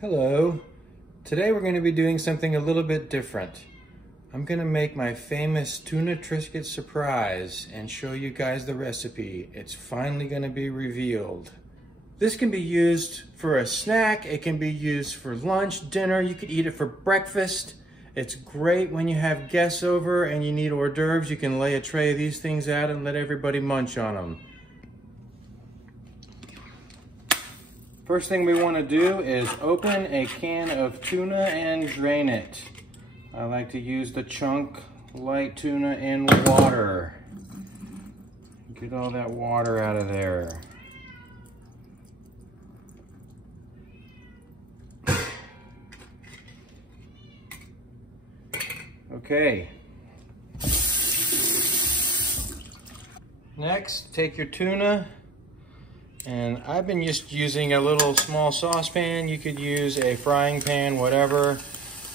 Hello. Today we're going to be doing something a little bit different. I'm going to make my famous Tuna Triscuit surprise and show you guys the recipe. It's finally going to be revealed. This can be used for a snack, it can be used for lunch, dinner, you could eat it for breakfast. It's great when you have guests over and you need hors d'oeuvres. You can lay a tray of these things out and let everybody munch on them. First thing we want to do is open a can of tuna and drain it. I like to use the chunk light tuna in water. Get all that water out of there. Okay. Next, take your tuna. And I've been just using a little small saucepan. You could use a frying pan, whatever,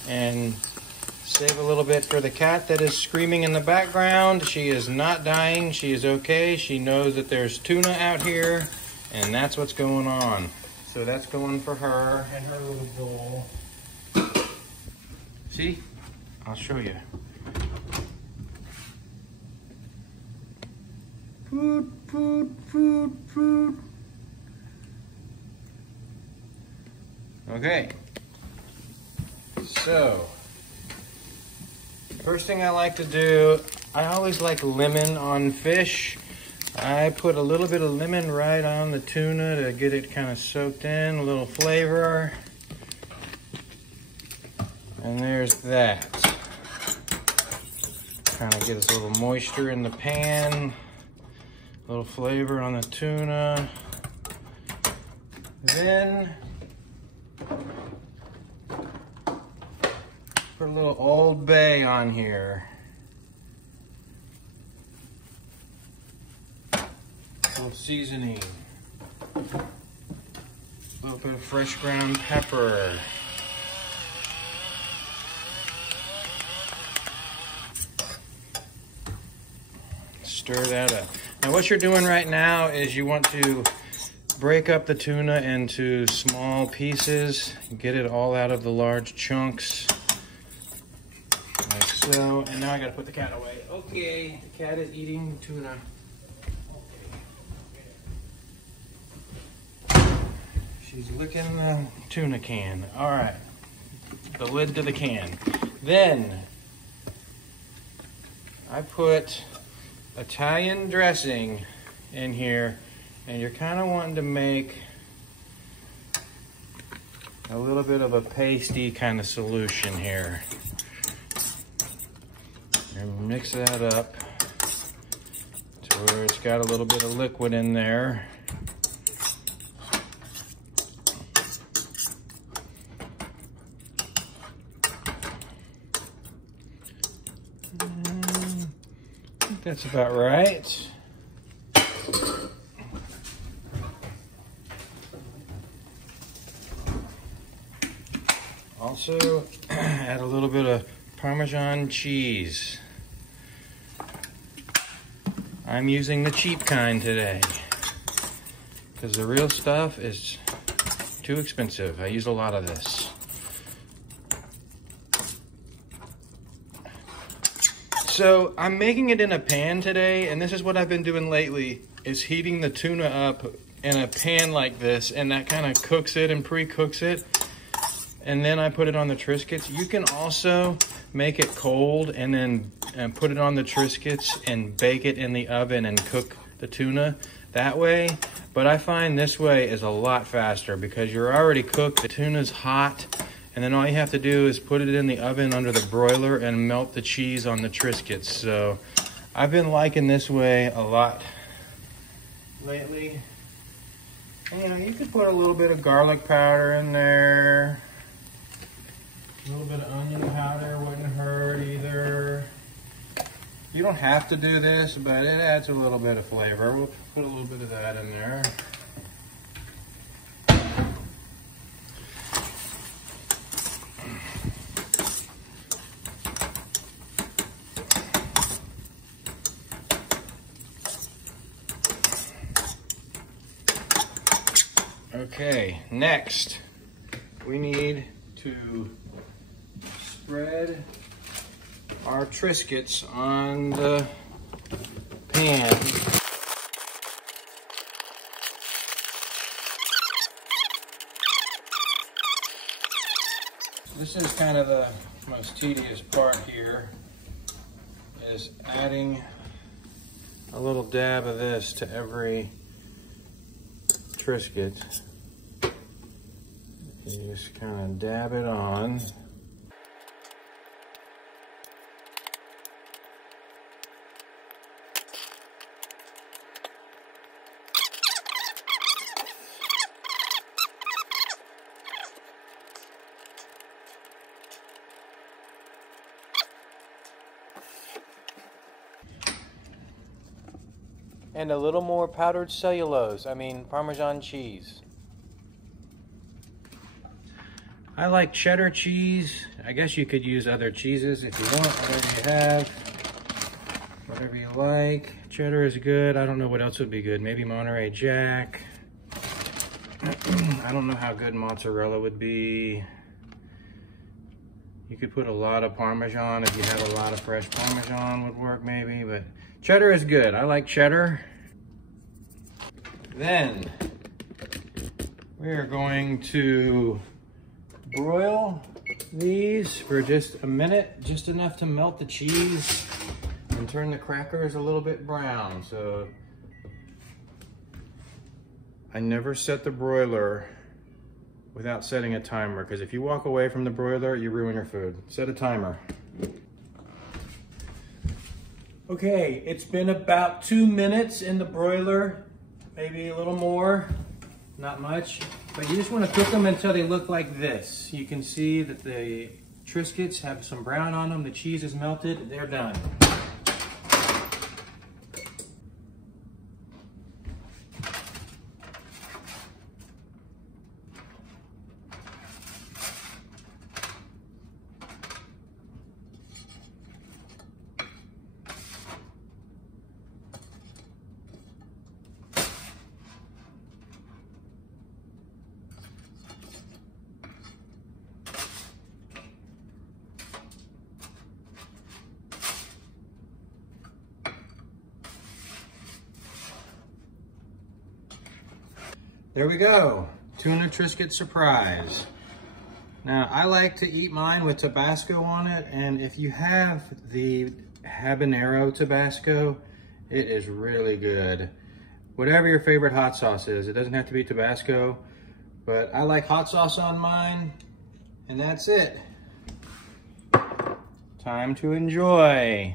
and save a little bit for the cat that is screaming in the background. She is not dying, she is okay. She knows that there's tuna out here, and that's what's going on. So that's going for her and her little bowl. See? I'll show you. Food, food, food, food. Okay, so first thing I like to do, I always like lemon on fish. I put a little bit of lemon right on the tuna to get it kind of soaked in, a little flavor. And there's that. Kind of gets a little moisture in the pan, a little flavor on the tuna. Then put a little Old Bay on here. A little seasoning. A little bit of fresh ground pepper. Stir that up. Now what you're doing right now is you want to break up the tuna into small pieces, get it all out of the large chunks, like so. And now I gotta put the cat away. Okay, the cat is eating tuna. Okay. She's licking the tuna can. All right, the lid to the can. Then I put Italian dressing in here. And you're kind of wanting to make a little bit of a pasty kind of solution here. And mix that up to where it's got a little bit of liquid in there. I think that's about right. Also, add a little bit of Parmesan cheese. I'm using the cheap kind today because the real stuff is too expensive. I use a lot of this. So I'm making it in a pan today, and this is what I've been doing lately, is heating the tuna up in a pan like this, and that kind of cooks it and pre-cooks it. And then I put it on the Triscuits. You can also make it cold and then put it on the Triscuits and bake it in the oven and cook the tuna that way. But I find this way is a lot faster because you're already cooked. The tuna's hot, and then all you have to do is put it in the oven under the broiler and melt the cheese on the Triscuits. So I've been liking this way a lot lately. And, you know, you could put a little bit of garlic powder in there. A little bit of onion powder wouldn't hurt either. You don't have to do this, but it adds a little bit of flavor. We'll put a little bit of that in there. Okay, next, we need to spread our Triscuits on the pan. This is kind of the most tedious part here, is adding a little dab of this to every Triscuit. You just kind of dab it on. And a little more powdered cellulose, Parmesan cheese. I like cheddar cheese. I guess you could use other cheeses if you want, whatever you have, whatever you like. Cheddar is good. I don't know what else would be good. Maybe Monterey Jack. I don't know how good mozzarella would be. You could put a lot of Parmesan. If you had a lot of fresh Parmesan would work maybe, but cheddar is good. I like cheddar. Then we are going to broil these for just a minute, just enough to melt the cheese and turn the crackers a little bit brown. So I never set the broiler without setting a timer, because if you walk away from the broiler, you ruin your food. Set a timer. Okay, it's been about 2 minutes in the broiler, maybe a little more, not much. But you just want to cook them until they look like this. You can see that the Triscuits have some brown on them, the cheese is melted, they're done. There we go, Tuna Triscuit surprise. Now, I like to eat mine with Tabasco on it, and if you have the habanero Tabasco, it is really good. Whatever your favorite hot sauce is, it doesn't have to be Tabasco, but I like hot sauce on mine, and that's it. Time to enjoy.